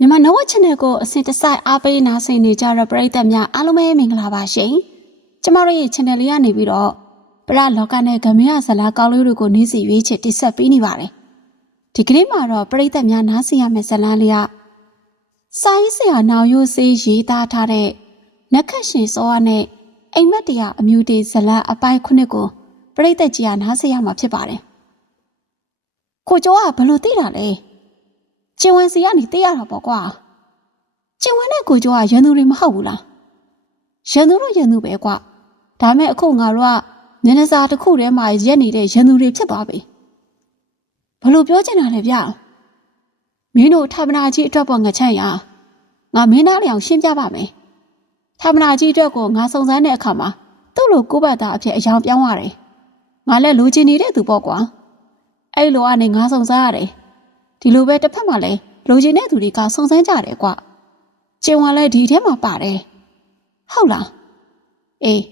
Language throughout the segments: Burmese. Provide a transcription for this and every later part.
မြန်မာနဝ channel ကိုအစဉ်တစိုက်အားပေးနားဆင်နေကြတဲ့ပရိသတ်များအားလုံးပဲမင်္ဂလာပါရှင်။ကျမတို့ရဲ့ channel လေးကနေပြီးတော့ပရလောကနဲ့ဂမရဇလာကောင်းလေးတွေကိုနေ့စီရွေးချယ်တိဆက်ပေးနေပါတယ်။ဒီကနေ့မှာတော့ပရိသတ်များနားဆင်ရမယ့်ဇာတ်လမ်းလေးကစာရေးဆရာနောင်ရိုးစေးရေးသားထားတဲ့နက်ခတ်ရှင်စောရနဲ့အိမ်မက်တရားအမျိုးတေးဇာတ်လမ်းအပိုင်းခုနှစ်ကိုပရိသတ်ကြီးကနားဆင်ရမှာဖြစ်ပါတယ်။ကိုကျော်ကဘယ်လိုသိတာလဲ။ ကျင်ဝင်စီကနေသိရတာပေါ့ကွာ။ကျင်ဝင်နဲ့ကိုကျော်ကရန်သူတွေမဟုတ်ဘူးလား။ရန်သူတို့ရန်သူပဲကွာ။ဒါမဲ့အခုငါတို့ကမျက်နှာစာတစ်ခုထဲမှာရက်နေတဲ့ရန်သူတွေဖြစ်သွားပြီ။ဘယ်လိုပြောချင်တာလဲဗျ။မင်းတို့ထာပနာကြီးအတွက်ပေါ်ငချမ်းရ။ငါမင်းသားလျောင်ရှင်းပြပါမယ်။ထာပနာကြီးအတွက်ကိုငါစုံစမ်းတဲ့အခါမှာသူ့လိုကိုယ့်ဘက်သားအဖြစ်အယောင်ပြောင်းရတယ်။ငါလည်းလူချင်းနေတဲ့သူပေါ့ကွာ။အဲ့လိုကနေငါစုံစမ်းရတယ်။ ဒီလိုပဲတစ်ဖက်မှာလည်းလူချင်းတဲ့သူတွေကစုံစမ်းကြတယ်ကွာ။ကျင်ဝင်လည်းဒီထဲမှာပါတယ်။ဟုတ်လား။အေး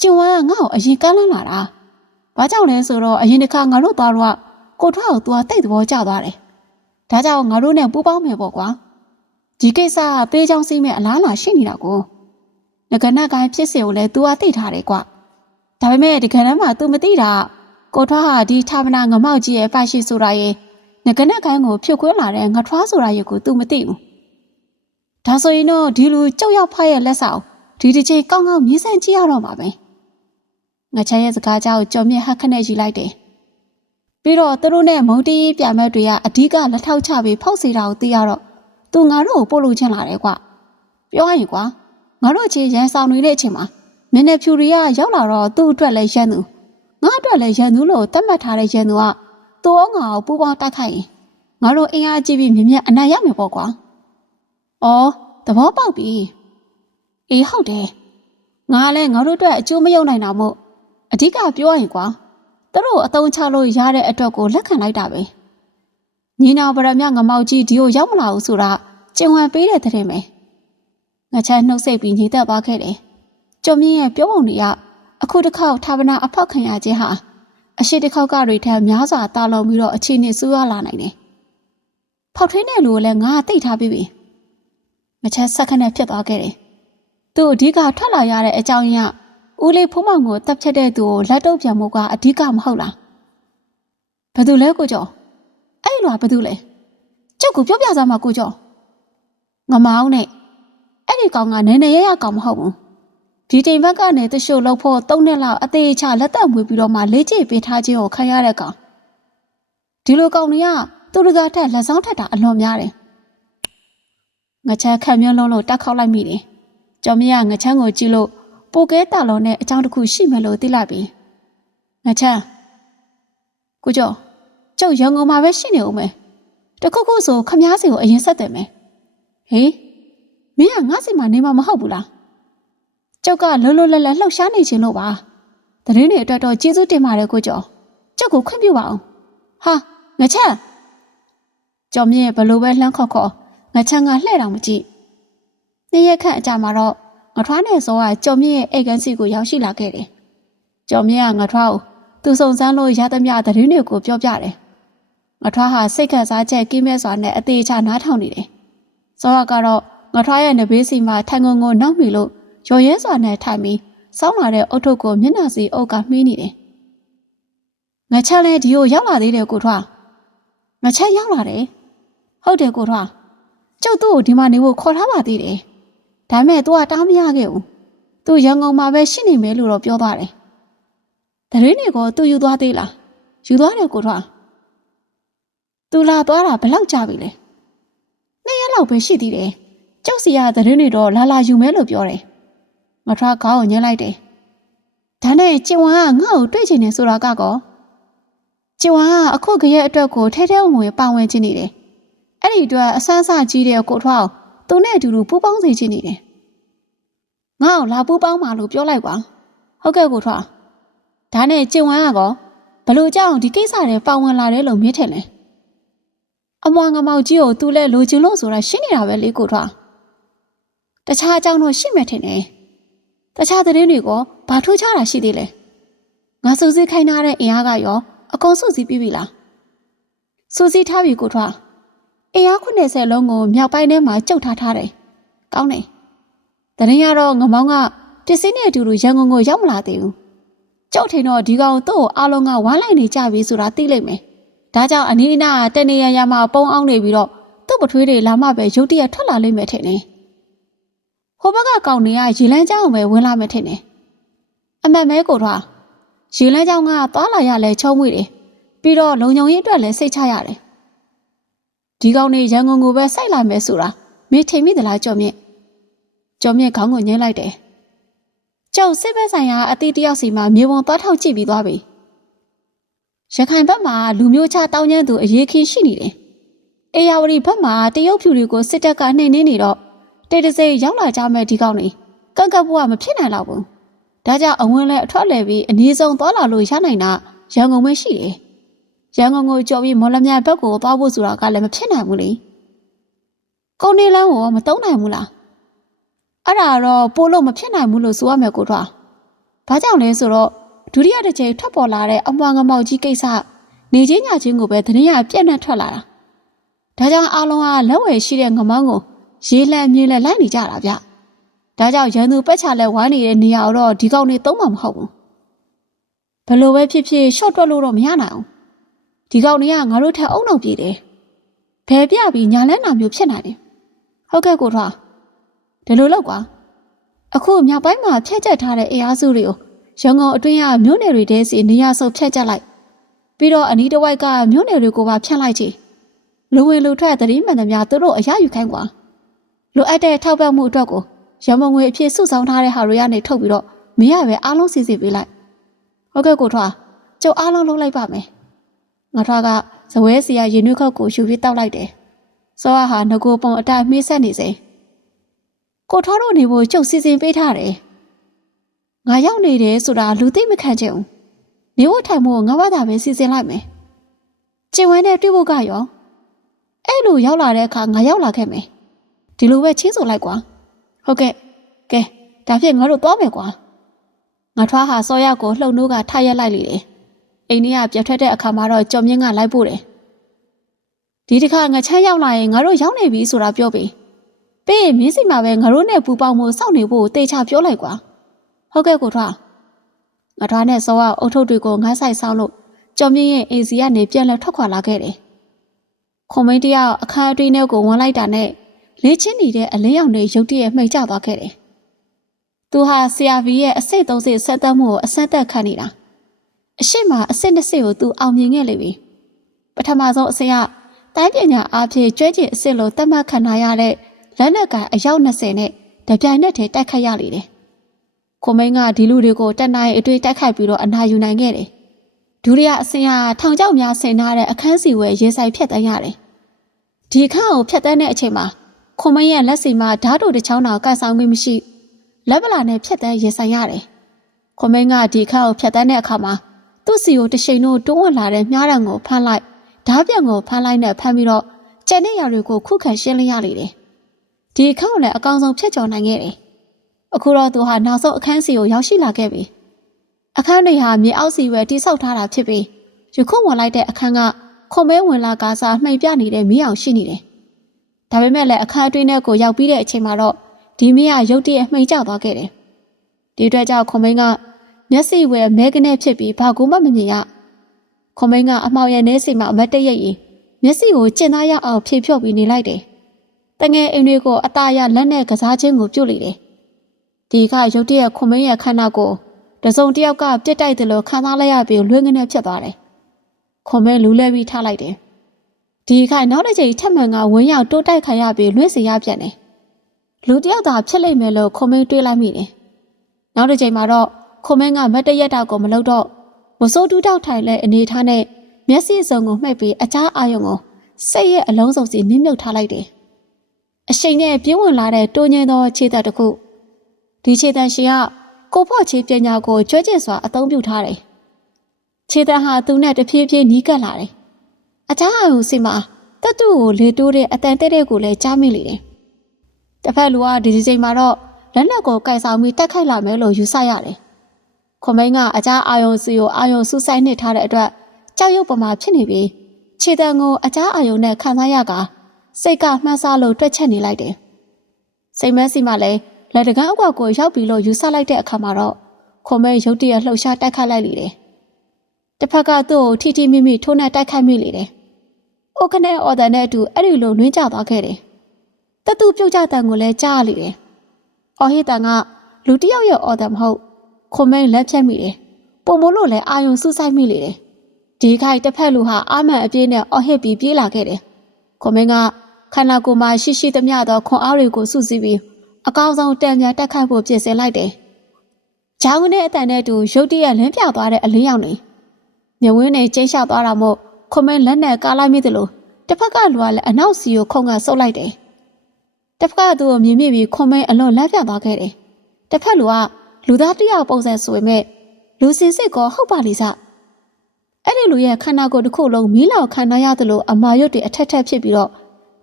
ကျင်ဝင်ကငါ့ကိုအရင်ကမ်းလှမ်းလာတာ။ဘာကြောင့်လဲဆိုတော့အရင်တစ်ခါငါတို့သားတော့ကိုထွားကိုသူကတိတ်သဘောကျသွားတယ်။ဒါကြောင့်ငါတို့နဲ့ပူးပေါင်းမယ်ပေါ့ကွာ။ဒီကိစ္စကပေးချောင်းစီးမဲ့အလားအလာရှိနေတာကိုငကနက်ကိုင်းဖြစ်စေကိုလည်း तू ကသိထားတယ်ကွာ။ဒါပေမဲ့ဒီကနေ့မှ तू မသိတာကိုထွားဟာဒီဌာပနာငမောက်ကြီးရဲ့ပိုက်ရှိဆိုတာရဲ့ ငကနက်ကိုင်းကိုဖြုတ်ခွင်းလာတဲ့ငထွားဆိုတာရဲ့ကို तू မသိဘူး။ဒါဆိုရင်တော့ဒီလူကြောက်ရောက်ဖရဲ့လက်ဆောင်ဒီတစ်ချိန်ကောင်းကောင်းမြည်ဆန်းကြည့်ရတော့မှာပဲ။ငချမ်းရဲ့စကားကြောက်ကြော်မြင့်ဟက်ခနဲ့ယူလိုက်တယ်။ပြီးတော့သူတို့နဲ့မုံတီးပြမတ်တွေကအဓိကလက်ထောက်ချပြီးဖောက်စီတာကိုသိရတော့သူငါတို့ကိုပို့လို့ချင်းလာတယ်ကွ။ပြောရရင်ကွာငါတို့ချေရန်ဆောင်နေတဲ့အချိန်မှာမင်းနဲ့ဖြူရီကရောက်လာတော့သူ့အတွက်လည်းရန်သူငါအတွက်လည်းရန်သူလို့သတ်မှတ်ထားတဲ့ရန်သူက သူ့ငါကိုပူပေါင်းတိုက်ခိုက်ရင်ငါတို့အင်အားကြီးပြီးမြင်မြတ်အနိုင်ရမယ်ပေါ့ကွာ။အော်သဘောပေါက်ပြီ။အေးဟုတ်တယ်။ငါလည်းငါတို့အတွက်အကျိုးမရောက်နိုင်တာမို့အဓိကပြောရရင်ကွာသူတို့အတုံးချလို့ရတဲ့အတွက်ကိုလက်ခံလိုက်တာပဲ။ညီနောင်ဗရမငမောက်ကြီးဒီကိုရောက်မလာဘူးဆိုတာကျင်ဝံပေးတဲ့တဲ့မယ်။ငါချမ်းနှုတ်ဆက်ပြီးညီသက်သွားခဲ့တယ်။ကျော်မြင့်ရဲ့ပြောပုံတွေကအခုတစ်ခေါက်ဌာပနာအဖောက်ခံရခြင်းဟာ အရှိတစ်ခေါက်ကတွေထက်များစွာတာလုံပြီးတော့အခြေအနေဆိုးရလာနိုင်တယ်။ဖောက်ထွင်းတဲ့လူကိုလည်းငါသိထားပြီးပြီ။မချက်ဆက်ခနဲ့ဖြစ်သွားခဲ့တယ်။သူအဓိကထွက်လာရတဲ့အကြောင်းရင်းကဦးလေးဖုံးမောင်ကိုတပ်ဖြတ်တဲ့သူကိုလက်တော့ပြန်မှုကအဓိကမဟုတ်လား။ဘယ်သူလဲကိုကျော်။အဲ့လိုကဘယ်သူလဲ။ကျုပ်ကိုပြောပြစမ်းပါကိုကျော်။ငမောင်းနဲ့အဲ့ဒီကောင်ကနည်းနည်းရရကောင်မဟုတ်ဘူး။ ဒီတိမ်ဘက်ကနေတရှို့လောက်ဖို့၃နှစ်လောက်အသေးချလက်သက်မွေးပြီးတော့မှလေးချေပေးထားခြင်းကိုခံရတဲ့ကောင်။ဒီလိုကောင်တွေကသူတကာထက်လက်ဆောင်ထက်တာအလွန်များတယ်။ငချက်ခံမြလုံးလို့တက်ခောက်လိုက်မိတယ်။ကျော်မရငချမ်းကိုကြည့်လို့ပိုကဲတာလုံးနဲ့အကြောင်းတစ်ခုရှိမယ်လို့သိလိုက်ပြီ။ငချမ်းကိုကျော်ကျုပ်ရန်ကုန်မှာပဲရှိနေဦးမယ်။တခုခုဆိုခမားစီကိုအရင်ဆက်တယ်မယ်။ဟေးမင်းကငါ့စီမှာနေမှာမဟုတ်ဘူးလား။ ကျုပ်ကလောလောလတ်လတ်လှောက်ရှားနေခြင်းလို့ပါ။တရင်တွေအတွက်တော့ကျေးဇူးတင်ပါတယ်ကိုကျော်။ကျုပ်ကိုခွင့်ပြုပါအောင်။ဟာငချမ်းကျော်မြင့်ဘလို့ပဲလှမ်းခေါက်ခေါက်ငချမ်းကလှဲ့တော်မကြည့်။နေ့ရက်ခန့်အကြာမှာတော့ငထွားနဲ့စောကကျော်မြင့်ရဲ့အိတ်ကန်းစီကိုရောက်ရှိလာခဲ့တယ်။ကျော်မြင့်ကငထွားကိုသူစုံစမ်းလို့ရသမျှသတင်းတွေကိုပြောပြတယ်။ငထွားဟာစိတ်ခတ်စားချက်ကင်းမဲ့စွာနဲ့အသေးချနားထောင်နေတယ်။စောကကတော့ငထွားရဲ့နဘေးစီမှာထိုင်ငုံငုံနောက်မိလို့ ရော်ရဲစွာနဲ့ထိုင်ပြီးစောင်းလာတဲ့အုတ်ထုပ်ကိုမျက်နှာစီအုပ်ကမှီးနေတယ်။ငချက်လဲဒီကိုရောက်လာသေးတယ်ကိုထွား။ငချက်ရောက်လာတယ်။ဟုတ်တယ်ကိုထွား။ကျုပ်သူ့ကိုဒီမှာနေဖို့ခေါ်ထားပါသေးတယ်။ဒါပေမဲ့ तू ကတောင်းမရခဲ့ဘူး။ तू ရန်ကုန်မှာပဲရှိနေမယ်လို့တော့ပြောသွားတယ်။တရင်တွေကို तू ယူသွားသေးလား။ယူသွားတယ်ကိုထွား။ तू လာသွားတာဘယ်လောက်ကြာပြီလဲ။နှစ်ရက်လောက်ပဲရှိသေးတယ်။ကျုပ်စီကတရင်တွေတော့လာလာယူမယ်လို့ပြောတယ်။ ငါထွားခေါင်းကိုညှက်လိုက်တယ်။ဒါနဲ့ကျင်ဝါကငါ့ကိုတွေ့ချင်နေဆိုတာကကောကျင်ဝါကအခုကရဲ့အတွက်ကိုထဲထဲဝင်ဝင်ပါဝင်ခြင်းနေတယ်။အဲ့ဒီအတွက်အဆန်းဆကြီးတဲ့ကိုထွားကိုသူနဲ့အတူတူပူးပေါင်းစေခြင်းနေတယ်။ငါ့ကိုလာပူးပေါင်းပါလို့ပြောလိုက်ပါ။ဟုတ်ကဲ့ကိုထွား။ဒါနဲ့ကျင်ဝါကကောဘလို့ကြောင့်ဒီကိစ္စတွေပါဝင်လာတယ်လို့မြင်ထင်လဲ။အမွာငမောက်ကြီးကိုသူလဲလိုချင်လို့ဆိုတာရှင်းနေတာပဲလေကိုထွား။တခြားအကြောင်းတော့ရှိမှထင်တယ်။ တခြားသတင်းတွေကဘာထူးခြားတာရှိသေးလဲ။ငါစူးစီးခိုင်းထားတဲ့အင်အားကရောအကုန်စုစည်းပြီးပြီလား။စူးစီးထားပြီကိုထွားအင်အား80လုံးကိုမြောက်ပိုင်းထဲမှာကျုပ်ထားထားတယ်။ကောင်းတယ်။တရင်ကတော့ငမောင်းကပစ္စည်းနဲ့အတူတူရန်ကုန်ကိုရောက်မလာသေးဘူး။ကျုပ်ထင်တော့ဒီကောင်သူ့ကိုအားလုံးကဝမ်းလိုက်နေကြပြီဆိုတာသိလိမ့်မယ်။ဒါကြောင့်အနီးအနားတနေရရမှာပုံအောင်နေပြီးတော့သူ့ပထွေးတွေလာမှပဲရုတ်တရက်ထွက်လာလိမ့်မယ်ထင်တယ်။ ဟိုဘက်ကကောင်တွေကရေလန်းကြောင်ပဲဝင်လာမယ်ထင်တယ်။အမတ်မဲကိုတော့ရေလန်းကြောင်ကသွားလာရလဲချုံမွေတယ်။ပြီးတော့လုံုံရေးအတွက်လည်းစိတ်ချရတယ်။ဒီကောင်နေရန်ကုန်ကိုပဲစိုက်လာမယ်ဆိုတာမင်းထင်မိသလားကြော်မြင့်ကြော်မြင့်ခေါင်းကိုညှိလိုက်တယ်။ကျောက်စစ်ဘက်ဆိုင်ရာအတီးတယောက်စီမှာမြေပုံသွားထောက်ကြည့်ပြီးသွားပြီ။ရခိုင်ဘက်မှာလူမျိုးခြားတောင်းကျမ်းသူအရေးခင်းရှိနေတယ်။အေယာဝတီဘက်မှာတရုတ်ဖြူတွေကိုစစ်တပ်ကနှိမ်နင်းနေတော့ တေတစိရောက်လာကြမဲ့ဒီကောင်နေကန့်ကပ်ဖို့ကမဖြစ်နိုင်တော့ဘူး။ဒါကြောင့်အဝင်လဲအထွက်လဲပြီးအနည်းဆုံးသွားလာလို့ရနိုင်တာရန်ကုန်ပဲရှိတယ်။ရန်ကုန်ကိုကြော်ပြီးမော်လမြိုင်ဘက်ကိုသွားဖို့ဆိုတာကလည်းမဖြစ်နိုင်ဘူးလေ။ကုန်နေလန်းကိုမတုံးနိုင်ဘူးလား။အဲ့ဒါတော့ပို့လို့မဖြစ်နိုင်ဘူးလို့ဆိုရမယ်ကိုထွား။ဘာကြောင့်လဲဆိုတော့ဒုတိယတစ်ချိန်ထွက်ပေါ်လာတဲ့အမွှားငမောက်ကြီးကိစ္စနေချင်းညချင်းကိုပဲသတင်းရပြက်နှက်ထွက်လာတာ။ဒါကြောင့်အားလုံးကလက်ဝယ်ရှိတဲ့ငမောင်းကို ရေးလန့်မြေးလန့်လိုက်နေကြတာဗျ။ဒါကြောင့်ရန်သူပက်ချလဲဝိုင်းနေတဲ့နေရာတော့ဒီကောက်နေသုံးမှာမဟုတ်ဘူး။ဘလို့ပဲဖြစ်ဖြစ်ရှော့တွက်လို့တော့မရနိုင်အောင်။ဒီကောက်နေကငါတို့ထက်အုံနောက်ပြေးတယ်။ဘယ်ပြပြီးညာလန်းနာမျိုးဖြစ်နိုင်တယ်။ဟုတ်ကဲ့ကိုထွားဒီလိုလောက်ကွာ။အခုမြောက်ပိုင်းမှာဖျက်ချက်ထားတဲ့အေးအားစုတွေကိုရန်ကုန်အတွင်းကမြို့နယ်တွေထဲစီနေရာဆုပ်ဖျက်ချက်လိုက်။ပြီးတော့အနီးတစ်ဝိုက်ကမြို့နယ်တွေကိုပါဖျက်လိုက်ချေ။လူဝင်လူထွက်သတိမှန်သမျှသူတို့အရယူခိုင်းကွာ။ လိုအပ်တဲ့ထောက်ပံ့မှုအတွက်ကိုရမုံငွေအဖြစ်စုဆောင်းထားတဲ့ဟာတွေကနေထုတ်ပြီးတော့မရပဲအားလုံးစီစီပေးလိုက်ဟုတ်ကဲ့ကိုထွားကျုပ်အားလုံးလုံးလိုက်ပါမယ်ငါထွားကဇဝဲစီယာရင်နှွေးခောက်ကိုယူပြီးတောက်လိုက်တယ်စောရဟာငကိုပုံအတိုင်းမှေးဆက်နေစေကိုထွားတို့နေဖို့ကျုပ်စီစဉ်ပေးထားတယ်ငါရောက်နေတယ်ဆိုတာလူသိမခံချင်ဘူးနေဖို့ထိုင်ဖို့ငါဘာသာပဲစီစဉ်လိုက်မယ်ကျင်ဝဲနဲ့တွေ့ဖို့ကရောအဲ့လိုရောက်လာတဲ့အခါငါရောက်လာခဲ့မယ် ဒီလိုပဲချင်းဆိုလိုက်ကွာဟုတ်ကဲ့ကဲဒါဖြင့်ငါတို့သွားမယ်ကွာငါထွားဟာစောရကိုလှုပ်နှိုးကထရက်လိုက်လေတယ်အိမ်ကြီးကပြတ်ထွက်တဲ့အခါမှာတော့ကြော်မြင့်ကလိုက်ပို့တယ်ဒီတစ်ခါငါချမ်းရောက်လာရင်ငါတို့ရောက်နေပြီဆိုတာပြောပေးပြီးရင်မင်းစီမှာပဲငါတို့နဲ့ပူပေါင်းမှုစောင့်နေဖို့တေချာပြောလိုက်ကွာဟုတ်ကဲ့ကိုထွားငါထွားနဲ့စောရအုတ်ထုတ်တွေကိုငါဆိုင်ဆောင်လို့ကြော်မြင့်ရဲ့အိမ်စီကနေပြန်လဲထွက်ခွာလာခဲ့တယ်ခွန်မင်းတယောက်အခန်းအတွင်းထဲကိုဝင်လိုက်တာနဲ့ လေးချင်းနေတဲ့အလင်းရောင်တွေရုတ်တရက်မှိတ်ကျသွားခဲ့တယ်။သူဟာဆရာဗီရဲ့အစိတ်သုံးစိတ်ဆက်သက်မှုကိုအဆက်သက်ခံနေတာ။အရှိမအစစ်နှစ်စစ်ကိုသူအောင်မြင်ခဲ့လိမ့်ပြီ။ပထမဆုံးအစစ်ကတိုင်းပညာအားဖြင့်ကျွဲကျင်အစစ်လိုသတ်မှတ်ခံထားရတဲ့လက်နက်ကအယောက်20နဲ့တပြိုင်နက်တည်းတိုက်ခတ်ရလေတယ်။ခွန်မင်းကဒီလူတွေကိုတက်နိုင်အတွေ့တိုက်ခိုက်ပြီးတော့အနာယူနိုင်ခဲ့တယ်။ဒုတိယအဆင့်ကထောင်ချောက်များဆင်ထားတဲ့အခန်းစီဝဲရေဆိုင်ဖြတ်တန်းရတယ်။ဒီအခန်းကိုဖြတ်တန်းတဲ့အချိန်မှာ ခွန်မရဲ့လက်စီမှာဓာတ်တို့တစ်ချောင်းတော်ကန်ဆောင်ခွင့်မရှိလက်ပလာနဲ့ဖြတ်တန်းရင်ဆိုင်ရတယ်ခွန်မင်းကဒီခါကိုဖြတ်တန်းတဲ့အခါမှာသူ့စီကိုတရှိန်တို့တွန်းဝင်လာတဲ့မြားတံကိုဖမ်းလိုက်ဓာတ်ပြန်ကိုဖမ်းလိုက်နဲ့ဖမ်းပြီးတော့ကျန်တဲ့ຢာတွေကိုခုခံရှင်းလင်းရလေတယ်ဒီအခါကိုလည်းအကောင်ဆုံးဖြတ်ကျော်နိုင်ခဲ့တယ်အခုတော့သူဟာနောက်ဆုံးအခန်းစီကိုရောက်ရှိလာခဲ့ပြီအခန်းတွေဟာမြေအောက်စီပဲတိဆောက်ထားတာဖြစ်ပြီးယခုဝင်လိုက်တဲ့အခန်းကခွန်မဲဝင်လာကားစားမှိန်ပြနေတဲ့မီးအောင်ရှိနေတယ် ဒါပေမဲ့လည်းအခန်းအတွင်းထဲကိုရောက်ပြီးတဲ့အချိန်မှာတော့ဒီမင်းကရုတ်တရက်မှိန်ကျသွားခဲ့တယ်။ဒီအတွက်ကြောင့်ခွန်မင်းကမျက်စိဝဲမဲကနေဖြစ်ပြီးဘာကူမှမမြင်ရ။ခွန်မင်းကအမောင်ရဲ့နေစိမှာအမတ်တရရင်မျက်စိကိုကျင်သားရအောင်ဖြေဖြော့ပြီးနေလိုက်တယ်။တငယ်အိမ်တွေကိုအသားရလက်နဲ့ကစားခြင်းကိုပြုတ်လိုက်တယ်။ဒီကရုတ်တရက်ခွန်မင်းရဲ့ခန္ဓာကိုတစုံတစ်ယောက်ကပြစ်တိုက်တယ်လို့ခံစားလိုက်ရပြီးလွှဲငင်းနဲ့ဖြစ်သွားတယ်။ခွန်မင်းလူလဲပြီးထားလိုက်တယ်။ ဒီခိုင်နောက်တစ်ချိန်ထပ်မံကဝင်းရောက်တိုးတိုက်ခံရပြီးလွှင့်စီရပြန်တယ်။လူတယောက်သာဖြစ်လိမ့်မယ်လို့ခွန်မင်းတွေးလိုက်မိတယ်။နောက်တစ်ချိန်မှာတော့ခွန်မင်းကမတ်တရက်တောက်ကိုမလုပ်တော့မစိုးတူးတောက်ထိုင်လဲအနေထားနဲ့မျက်စိစုံကိုမှိတ်ပြီးအခြားအာယုံကိုစိတ်ရဲ့အလုံးစုံစီနင်းမြုပ်ထားလိုက်တယ်။အရှိန်နဲ့ပြင်းဝင်လာတဲ့တိုးငင်းသောခြေသက်တစ်ခုဒီခြေသက်ရှင်ကကိုဖို့ချေပညာကိုကျွဲကျင်စွာအသုံးပြုထားတယ်။ခြေသက်ဟာသူနဲ့တဖြည်းဖြည်းနီးကပ်လာတယ်။ အခြားအာယုံစီမှာတတ်တူကိုလေတိုးတဲ့အတန်တဲ့တဲ့ကိုလည်းကြားမိလေတယ်။တစ်ဖက်လူကဒီဒီချိန်မှာတော့လက်နက်ကိုကိုက်ဆောင်ပြီးတက်ခိုက်လာမယ်လို့ယူဆရတယ်။ခွန်မင်းကအကြားအာယုံစီကိုအာယုံစူးစိုက်နှိထားတဲ့အတွက်ကြောက်ရွံ့ပမာဖြစ်နေပြီးခြေတံကိုအကြားအာယုံနဲ့ခံစားရကစိတ်ကမှန်းဆလို့တွက်ချက်နေလိုက်တယ်စိတ်မဲစီမှလည်းလက်တကန်းအကွက်ကိုရောက်ပြီလို့ယူဆလိုက်တဲ့အခါမှာတော့ခွန်မဲရုတ်တရက်လှုပ်ရှားတိုက်ခတ်လိုက်လေတယ်တစ်ဖက်ကသူ့ကိုထိထိမိမိထိုးနှက်တိုက်ခိုက်မိလေတယ်။ အိုကနေအော်ဒန်နဲ့အတူအဲ့ဒီလိုနှွှင်းကြသွားခဲ့တယ်။တတူပြုတ်ကြတန်ကိုလည်းကြားရလေတယ်။အော်ဟစ်တန်ကလူတစ်ယောက်ရဲ့အော်ဒန်မဟုတ်ခွန်မဲလက်ဖြတ်မိတယ်။ပုံမိုးလို့လည်းအာယုံစူးစိုက်မိလေတယ်။ဒီခိုက်တစ်ဖက်လူဟာအာမန်အပြေးနဲ့အော်ဟစ်ပြီးပြေးလာခဲ့တယ်။ခွန်မဲကခန္ဓာကိုယ်မှာရှိရှိသမျှသောခွန်အားတွေကိုစုစည်းပြီးအကောင်းဆုံးတံမြတက်ခိုက်ဖို့ပြင်ဆင်လိုက်တယ်။ဂျောင်းနဲ့အတန်နဲ့အတူရုတ်တရက်လင်းပြသွားတဲ့အလင်းရောင်တွေမြဝင်းနဲ့ကျိန်းလျှောက်သွားတာမို့ ခွန်မင်းလက်နဲ့ကားလိုက်မိသလိုတစ်ဖက်ကလူကလည်းအနောက်စီကိုခုံကဆုပ်လိုက်တယ်။တစ်ဖက်ကသူ့ကိုမြင်မိပြီးခွန်မင်းအလွန်လက်ပြသွားခဲ့တယ်။တစ်ဖက်လူကလူသားတစ်ယောက်ပုံစံဆိုပေမဲ့လူစင်စစ်ကောဟုတ်ပါလိစ။အဲ့ဒီလူရဲ့ခန္ဓာကိုယ်တစ်ခုလုံးမီးလောက်ခံရရသလိုအမာရွတ်တွေအထက်ထက်ဖြစ်ပြီးတော့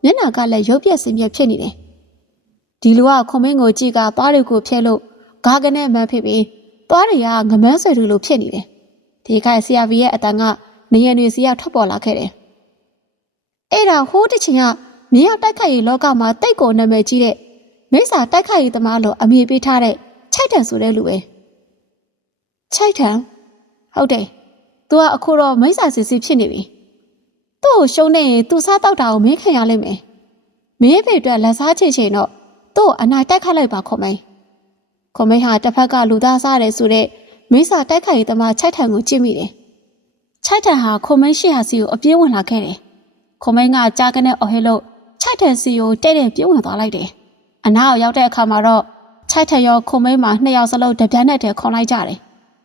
မျက်နှာကလည်းရုပ်ပြက်စင်ပြက်ဖြစ်နေတယ်။ဒီလူကခွန်မင်းကိုကြည့်ကသွားတွေကိုဖျက်လို့ဂါကနေမှန်းဖြစ်ပြီးသွားတွေကငမန်းဆွေတွေလိုဖြစ်နေတယ်။ဒီခိုင်ဆီယာဗီရဲ့အတန်က နေရနေစီကထွက်ပေါ်လာခဲ့တယ်။အဲ့ဒါဟိုးတစ်ချိန်ကမြေရောက်တိုက်ခိုက်ရေးလောကမှာတိတ်ကိုနာမည်ကြီးတဲ့မိစ္ဆာတိုက်ခိုက်ရေးသမားလို့အမည်ပေးထားတဲ့ချိုက်တန်ဆိုတဲ့လူပဲ။ချိုက်တန်ဟုတ်တယ်။ तू ကအခုတော့မိစ္ဆာစစ်စစ်ဖြစ်နေပြီ။သူ့ကိုရှုံးနေရင် तू စားတောက်တာကိုမင်းခံရလိမ့်မယ်။မင်းဖေအတွက်လက်စားချေချင်တော့သူ့ကိုအနာတိုက်ခတ်လိုက်ပါခေါ်မယ်။ခေါ်မယ်ဟာတစ်ဖက်ကလူသားစားတယ်ဆိုတဲ့မိစ္ဆာတိုက်ခိုက်ရေးသမားချိုက်ထန်ကိုကြည့်မိတယ်။ ချိုက်ထန်ဟာခုံမင်းရှိဟာစီကိုအပြေးဝင်လာခဲ့တယ်။ခုံမင်းကကြားကနေအော်ဟဲလို့ချိုက်ထန်စီကိုတဲ့တဲ့ပြေးဝင်သွားလိုက်တယ်။အနာကိုရောက်တဲ့အခါမှာတော့ချိုက်ထန်ရောခုံမင်းမှာနှစ်ယောက်စလုံးတပြက်နဲ့တည်းခေါ်လိုက်ကြတယ်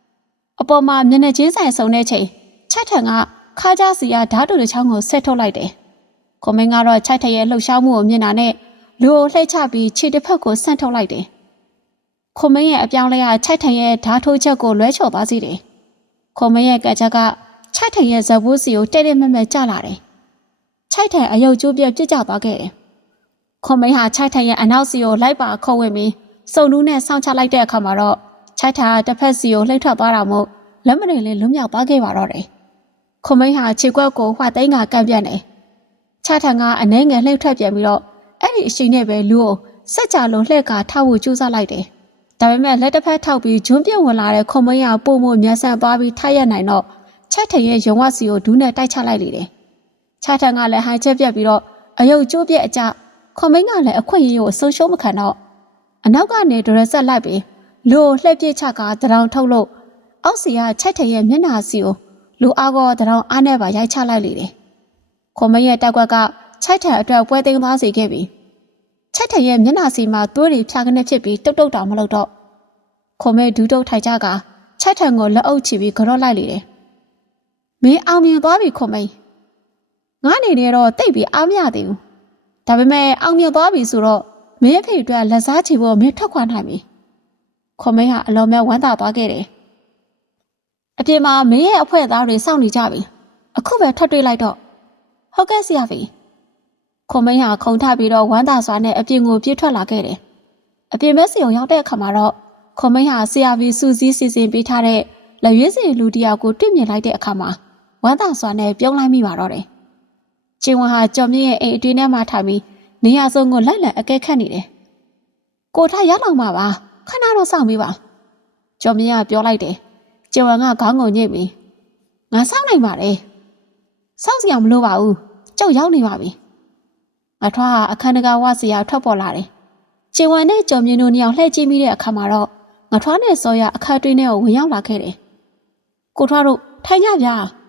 ။အပေါ်မှာမျက်နှာချင်းဆိုင်ဆုံတဲ့ချိန်ချိုက်ထန်ကခါးကြားစီကဓာတ်တူတစ်ချောင်းကိုဆက်ထုတ်လိုက်တယ်။ခုံမင်းကတော့ချိုက်ထန်ရဲ့လှုပ်ရှားမှုကိုမြင်တာနဲ့လူကိုလှည့်ချပြီးခြေတစ်ဖက်ကိုဆန့်ထုတ်လိုက်တယ်။ခုံမင်းရဲ့အပြောင်းလဲကချိုက်ထန်ရဲ့ဓာတ်ထိုးချက်ကိုလွဲချော်သွားစေတယ်။ခုံမင်းရဲ့ကချက်က ချိုက်ထန်ရဲ့ဇဘိုးစီကိုတဲ့တဲ့မက်မက်ကျလာတယ်။ချိုက်ထန်အယုတ်ကျိုးပြက်ပြစ်ကျသွားခဲ့တယ်။ခုံမင်းဟာချိုက်ထန်ရဲ့အနောက်စီကိုလိုက်ပါခုံဝင်ပြီးစုံလူးနဲ့ဆောင်းချလိုက်တဲ့အခါမှာတော့ချိုက်ထန်ကတစ်ဖက်စီကိုလှိမ့်ထွက်သွားတာမို့လက်မနေလေးလွတ်မြောက်သွားခဲ့ပါတော့တယ်။ခုံမင်းဟာခြေကွက်ကိုဟွာသိန်းကကန့်ပြန့်တယ်။ချိုက်ထန်ကအနှဲငယ်လှိမ့်ထွက်ပြန်ပြီးတော့အဲ့ဒီအချိန်နဲ့ပဲလူကိုစက်ကြလုံးလှည့်ကာထောက်ဖို့ကြိုးစားလိုက်တယ်။ဒါပေမဲ့လက်တစ်ဖက်ထောက်ပြီးဂျွန်းပြက်ဝင်လာတဲ့ခုံမင်းရပုံမှုမျက်စံသွားပြီးထိုက်ရနိုင်တော့ ချက်ထန်ရဲ့ရုံဝစီကိုဒူးနဲ့တိုက်ချလိုက်လေတယ်။ချက်ထန်ကလည်းဟိုင်ချက်ပြက်ပြီးတော့အယုတ်ကျိုးပြက်အကြခုံမင်းကလည်းအခွင့်အရေးကိုဆုံးရှုံးမခံတော့အနောက်ကနေဒရက်ဆက်လိုက်ပြီးလူကိုလှည့်ပြစ်ချကတရောင်ထုတ်လို့အောက်စီကချက်ထန်ရဲ့မျက်နှာစီကိုလူအားကောတရောင်အားနဲ့ပါရိုက်ချလိုက်လေတယ်။ခုံမင်းရဲ့တက်ကွက်ကချိုက်ထန်အတွက်ပွဲသိမ်းသွားစေခဲ့ပြီ။ချိုက်ထန်ရဲ့မျက်နှာစီမှာသွေးတွေဖြာကနေဖြစ်ပြီးတုတ်တုတ်တောင်မလုပ်တော့ခုံမဲဒူးတုတ်ထိုင်ကြကချိုက်ထန်ကိုလက်အုပ်ချပြီးကြော့လိုက်လေတယ်။ မင်းအောင်မြင်သွားပြီခုံမဲ။ငါအနေနဲ့တော့တိတ်ပြီးအားမရသေးဘူး။ဒါပေမဲ့အောင်မြင်သွားပြီဆိုတော့မင်းအဖေအတွက်လက်စားချေဖို့မင်းထွက်ခွာနိုင်ပြီ။ခုံမဲဟာအလုံးမဲ့ဝမ်းသာသွားခဲ့တယ်။အပြင်မှာမင်းရဲ့အဖွဲသားတွေစောင့်နေကြပြီ။အခုပဲထွက်တွေ့လိုက်တော့ဟုတ်ကဲ့ဆရာဖေ။ခွန်မင်းဟာခုံထပြီးတော့ဝမ်းသာစွာနဲ့အပြင်ကိုပြေးထွက်လာခဲ့တယ်။အပြင်ဘက်စီကိုရောက်တဲ့အခါမှာတော့ခွန်မင်းဟာဆရာဗီစူးစီးစီစဉ်ပေးထားတဲ့လက်ရွေးစင်လူတယောက်ကိုတွေ့မြင်လိုက်တဲ့အခါမှာ ဝမ်းသာစွာနဲ့ပြုံးလိုက်မိပါတော့တယ်။ချင်းဝါဟာကြော်မြင့်ရဲ့အိမ်အတွင်းထဲမှာထိုင်ပြီးနေရာစုံကိုလိုက်လံအကဲခတ်နေတယ်။ကိုထရောက်လာမှာပါခဏတော့စောင့်ပေးပါ။ကြော်မြင့်ကပြောလိုက်တယ်။ချင်းဝါကခေါင်းငုံညိတ်ပြီးငါစောင့်နိုင်ပါတယ်။စောင့်စရာမလိုပါဘူး။ကြောက်ရောက်နေပါပြီ။ငါထွားဟာအခန်းတကာဝစီယာထွက်ပေါ်လာတယ်။ကျင်ဝမ်နဲ့ကျော်မြင့်တို့နှစ်ယောက်လှည့်ကြည့်မိတဲ့အခါမှာတော့ငါထွားနဲ့စောရအခါတွင်းထဲကိုဝင်ရောက်လာခဲ့တယ်။ကိုထွားတို့ထိုင်ကြဗျာ။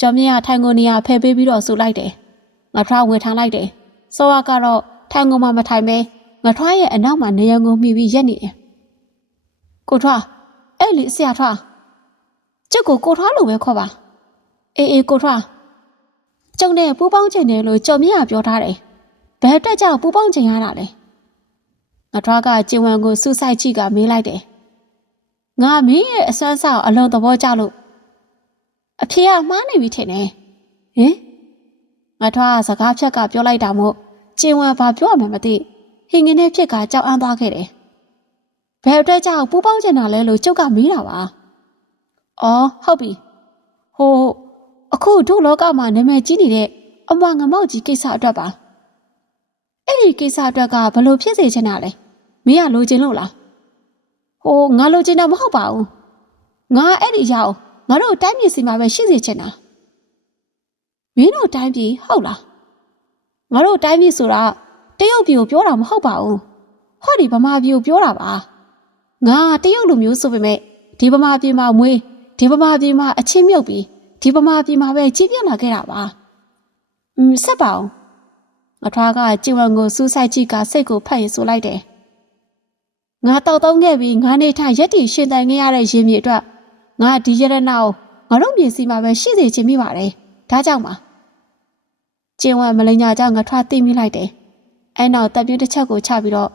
ကျော်မြင့်ကထိုင်ကုန်နေရဖယ်ပေးပြီးတော့ဆူလိုက်တယ်။ငါထွားဝင်ထားလိုက်တယ်။စောရကတော့ထိုင်ကုန်မှမထိုင်မဲငါထွားရဲ့အနောက်မှာနေရန်ကုန်မိပြီးရက်နေတယ်။ကိုထွားအဲ့လေဆရာထွားကျုပ်ကိုကိုထွားလိုပဲခေါ်ပါ။အေးအေးကိုထွားကျုံနဲ့ပူပေါင်းချင်တယ်လို့ကြော်မြင့်ကပြောထားတယ်။ဘယ်အတွက်ကြောင့်ပူပေါင်းချင်ရတာလဲ။ငါထွားကကျင်ဝမ်ကိုစူးစိုက်ကြည့်ကမေးလိုက်တယ်။ငါမင်းရဲ့အစွမ်းစားအလုံးသဘောကျလို့ အဖေကမှားနေပြီထင်တယ်။ဟင်ငါထွားကစကားဖြတ်ကပြောလိုက်တာမို့ကျင်ဝမ်ဘာပြောမှမသိဟင်ငင်းနဲ့ဖြစ်ကကြောက်အန်းသွားခဲ့တယ်။ဘယ်အတွက်ကြောင့်ပူပေါင်းချင်တာလဲလို့ကျုပ်ကမေးတာပါ။အော်ဟုတ်ပြီ။ဟိုအခုတို့လောကမှာနာမည်ကြီးနေတဲ့အမွာငမောက်ကြီးကိစ္စအတွက်ပါကိစ္စအတွက်ကဘလို့ဖြစ်စေချင်တာလဲမင်းကလိုချင်လို့လားဟိုငါလိုချင်တာမဟုတ်ပါဘူးငါအဲ့ဒီရောက် ငါတို့တိုင်းပြည်စီမှာပဲရှိစေချင်တာမင်းတို့တိုင်းပြည်ဟုတ်လားငါတို့တိုင်းပြည်ဆိုတာတရုတ်ပြည်ကိုပြောတာမဟုတ်ပါဘူးဟောဒီဗမာပြည်ကိုပြောတာပါငါတရုတ်လူမျိုးဆိုပေမဲ့ဒီဗမာပြည်မှာမွေးဒီဗမာပြည်မှာအချင်းမြုပ်ပြီးဒီဗမာပြည်မှာပဲကြီးပြတ်လာခဲ့တာပါอืมဆက်ပါအောင်အထွားကကြည်ဝံကိုစူးစိုက်ကြည့်ကစိတ်ကိုဖတ်ရင်ဆိုလိုက်တယ်။ငါတောက်သုံးခဲ့ပြီးငါနေထိုင်ရက်တီရှင်တန်ခဲ့ရတဲ့ရင်မြေအတွက် ငါဒီရတနာကိုငါတို့မြေစီမှာပဲရှိစေချင်မိပါတယ်။ဒါကြောင့်ပါ။ကျင်ဝံမလိန်ညာကြောင့်ငါထွားသိမိလိုက်တယ်။အဲနောက်တပ်ပြင်းတစ်ချက်ကိုချပြီးတော့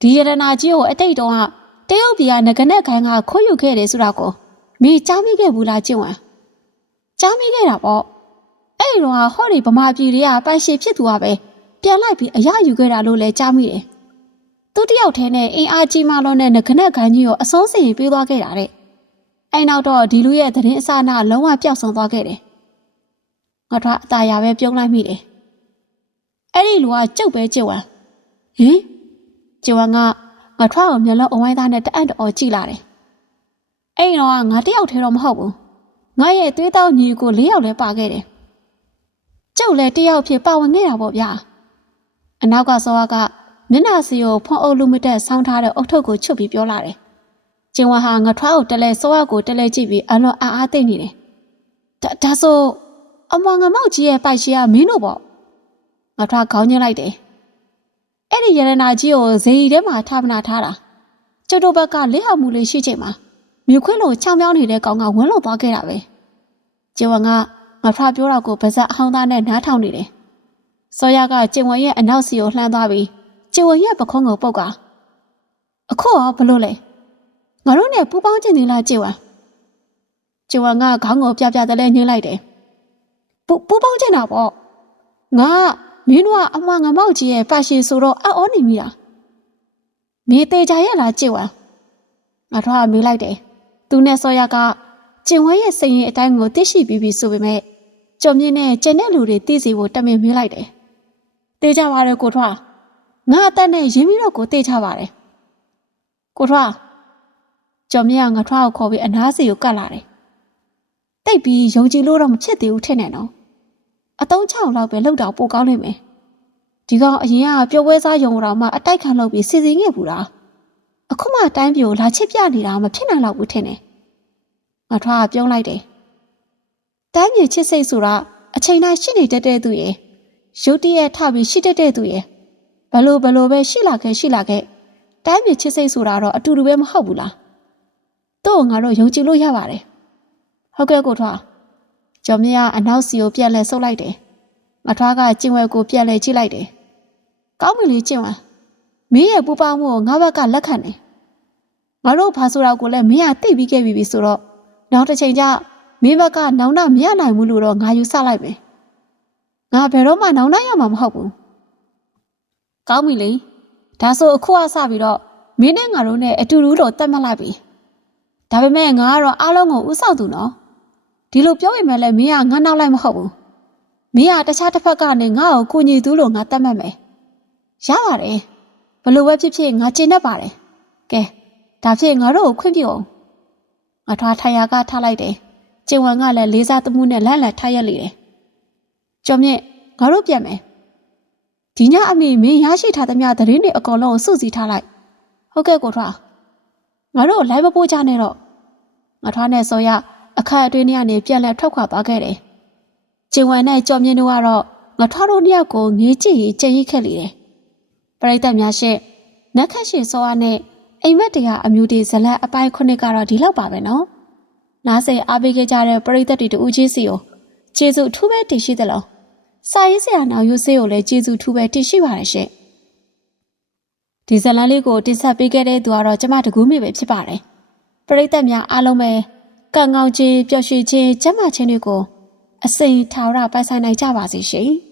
ဒီရတနာကြီးကိုအတိတ်တုန်းကတရုတ်ပြည်ကငကနဲ့ခိုင်ကခိုးယူခဲ့တယ်ဆိုတာကိုမိကြားမိခဲ့ဘူးလားကျင်ဝံ။ကြားမိခဲ့တာပေါ့။အဲ့ဒီတော့ဟောဒီဗမာပြည်တွေကပိုင်ရှင်ဖြစ်သူကပဲပြန်လိုက်ပြီးအရယူခဲ့တာလို့လည်းကြားမိတယ်။သူတယောက်တည်းနဲ့အင်အားကြီးမှလုံးနဲ့ငကနက်ခိုင်းကြီးကိုအစိုးစင်ပေးသွားခဲ့တာတဲ့။ အဲ့နောက်တော့ဒီလူရဲ့သတင်းအစအနလုံးဝပျောက်ဆုံးသွားခဲ့တယ်။ငါတို့အตาရပဲပြုံးလိုက်မိတယ်။အဲ့ဒီလူကကြုတ်ပဲကြွဝံ။ဟင်ကြွဝံကငါထွားကိုမျက်လုံးအဝိုင်းသားနဲ့တအံ့တော်ကြည့်လာတယ်။အဲ့ဒီတော့ငါတယောက်တည်းတော့မဟုတ်ဘူး။ငါရဲ့သွေးတောက်ညီကို၄ယောက်လည်းပါခဲ့တယ်။ကျုပ်လည်းတယောက်ဖြစ်ပါဝင်ခဲ့တာပေါ့ဗျာအနောက်ကစောကမျက်နှာစီကိုဖွန်အုပ်လူမတက်ဆောင်းထားတဲ့အုတ်ထုပ်ကိုချွတ်ပြီးပြောလာတယ် ကျင်ဝါဟာငထွားကိုတလဲစောကိုတလဲကြည့်ပြီးအလွန်အားအားသိနေတယ်ဒါဒါဆိုအမောင်ငမောက်ကြီးရဲ့ပိုက်ရှိကမင်းတို့ပေါ့ငထွားခေါင်းညှိလိုက်တယ်အဲ့ဒီရတနာကြီးကိုဇေယီထဲမှာထားမနာထားတာကျုပ်တို့ဘက်ကလက်ဟောက်မှုလေးရှိချိန်မှာမြခွင်းလိုချောင်းပြောင်းနေတဲ့ကောင်ကဝန်းလုံသွားခဲ့တာပဲကျင်ဝါကငါဖာပြောတာကိုပါဇက်အဟောင်းသားနဲ့နားထောင်နေတယ်။စောရကကျင်ဝံရဲ့အနောက်စီကိုလှမ်းသွားပြီးကျင်ဝံရဲ့ပခုံးကိုပုတ်ကအခုရောဘလို့လဲ။ ငါတို့နဲ့ပူပေါင်းကျင်နေလားကျင်ဝံ။ကျင်ဝံကခေါင်းကိုပြပြတလဲညှိလိုက်တယ်။ပူပူပေါင်းကျင်တာပေါ့။ငါမင်းတို့ကအမငမောက်ကြီးရဲ့ပါရှင်ဆိုတော့အော်နေမိတာ။မေသေးကြရဲ့လားကျင်ဝံ။ငါတို့ကမေးလိုက်တယ်။သူနဲ့စောရကကျင်ဝဲရဲ့စိတ်ရင်အတိုင်းကိုသိရှိပြီးပြီဆိုပေမဲ့ကြုံမြင့်နဲ့ကျန်တဲ့လူတွေသိစီဖို့တမင်မေးလိုက်တယ်။သိကြပါရဲ့ကိုထွားငါအသက်နဲ့ရင်းပြီးတော့ကိုသိကြပါတယ်။ကိုထွား ကြုံမြင့်ကငါထွားကိုခေါ်ပြီးအနားစီကိုကတ်လာတယ်။တိတ်ပြီးယုံကြည်လို့တော့မဖြစ်သေးဘူးထင်တယ်နော်။အတုံးချောင်းလောက်ပဲလှုပ်တော့ပိုကောင်းလိမ့်မယ်။ဒီကောင်အရင်ကပျော်ပွဲစားယုံတော်မှအတိုက်ခံလုပ်ပြီးစီစဉ်ခဲ့ဘူးလား။အခုမှအတိုင်းပြိုလာချစ်ပြနေတာမဖြစ်နိုင်တော့ဘူးထင်တယ်။ငါထွားကပြုံးလိုက်တယ်။တိုင်းမြေချစ်စိတ်ဆိုတာအချိန်တိုင်းရှိနေတတ်တဲ့သူရဲ့ရုတ်တရက်ထပြီးရှိတတ်တဲ့သူရဲ့ဘလို့ဘလို့ပဲရှိလာခဲ့ရှိလာခဲ့တိုင်းမြေချစ်စိတ်ဆိုတာတော့အတူတူပဲမဟုတ်ဘူးလား။ သူ့ကိုငါတို့ယုံကြည်လို့ရပါတယ်။ဟုတ်ကဲ့ကိုထွား။ကျော်မြကအနောက်စီကိုပြက်လဲဆုပ်လိုက်တယ်။ငါထွားကကျင်ဝဲကိုပြက်လဲကြည့်လိုက်တယ်။ကောင်းပြီလေကျင်ဝဲ။မင်းရဲ့ပူပေါင်းမှုကိုငါဘက်ကလက်ခံတယ်။ငါတို့ဘာဆိုတာကိုလည်းမင်းကသိပြီးခဲ့ပြီဆိုတော့နောက်တစ်ချိန်ကျမင်းဘက်ကနောင်တမရနိုင်ဘူးလို့တော့ငါယူဆလိုက်မယ်။ငါဘယ်တော့မှနောင်တရမှာမဟုတ်ဘူး။ကောင်းပြီလေ။ဒါဆိုအခုအစပြီးတော့မင်းနဲ့ငါတို့နဲ့အတူတူတော့တတ်မှတ်လိုက်ပြီ။ ဒါပေမဲ့ငါကတော့အားလုံးကိုဥဆောင်သူနော်။ဒီလိုပြောရင်လည်းမင်းကငါနောက်လိုက်မဟုတ်ဘူး။မင်းကတခြားတစ်ဖက်ကနေငါ့ကိုကိုညီသူလို့ငါတတ်မှတ်မယ်။ရပါတယ်။ဘလို့ပဲဖြစ်ဖြစ်ငါကျင့်တတ်ပါတယ်။ကဲဒါဖြစ်ငါတို့ကိုခွင့်ပြုအောင်ငါထွားထိုင်ရာကထားလိုက်တယ်။ကျင်ဝံကလည်းလေးစားသမှုနဲ့လန့်လန့်ထားရက်လေတယ်။ကျော်မြင့်ငါတို့ပြန်မယ်။ဒီညအမေမင်းရရှိထားသမျှသတင်းတွေအကုန်လုံးကိုစုစည်းထားလိုက်။ဟုတ်ကဲ့ကိုထွား။ ငါတို့လိုက်မပို့ကြနဲ့တော့။ငါထွားနဲ့စောရအခက်အတွင်းထဲကနေပြန်လဲထွက်ခွာသွားခဲ့တယ်။ကျင်ဝံနဲ့ကျော်မြင့်တို့ကတော့ငါထွားတို့နှစ်ယောက်ကိုငေးကြည့်ရင်ကြည်ရိတ်ခက်လေတယ်။ပရိသတ်များရှင့်နက်ခတ်ရှင်စောရနဲ့အိမ်မက်တရားအမျိုးတွေဇလက်အပိုင်းခုနှစ်ကတော့ဒီလောက်ပါပဲနော်။နားဆင်အားပေးခဲ့ကြတဲ့ပရိသတ်တွေတူဦးချင်းစီကိုကျေးဇူးအထူးပဲတင်ရှိသလား။စာရေးဆရာနောက်ရွေးစေးကိုလည်းကျေးဇူးအထူးပဲတင်ရှိပါတယ်ရှင့်။ ဒီဇလန်လေးကိုတင်ဆက်ပေးခဲ့တဲ့သူကတော့ကျမတကူးမိပဲဖြစ်ပါတယ်။ပရိသတ်များအားလုံးပဲကံကောင်းခြင်းပျော်ရွှင်ခြင်းကျမ်းမာခြင်းတွေကိုအစိမ်ထာဝရပိုင်ဆိုင်နိုင်ကြပါစေရှင်။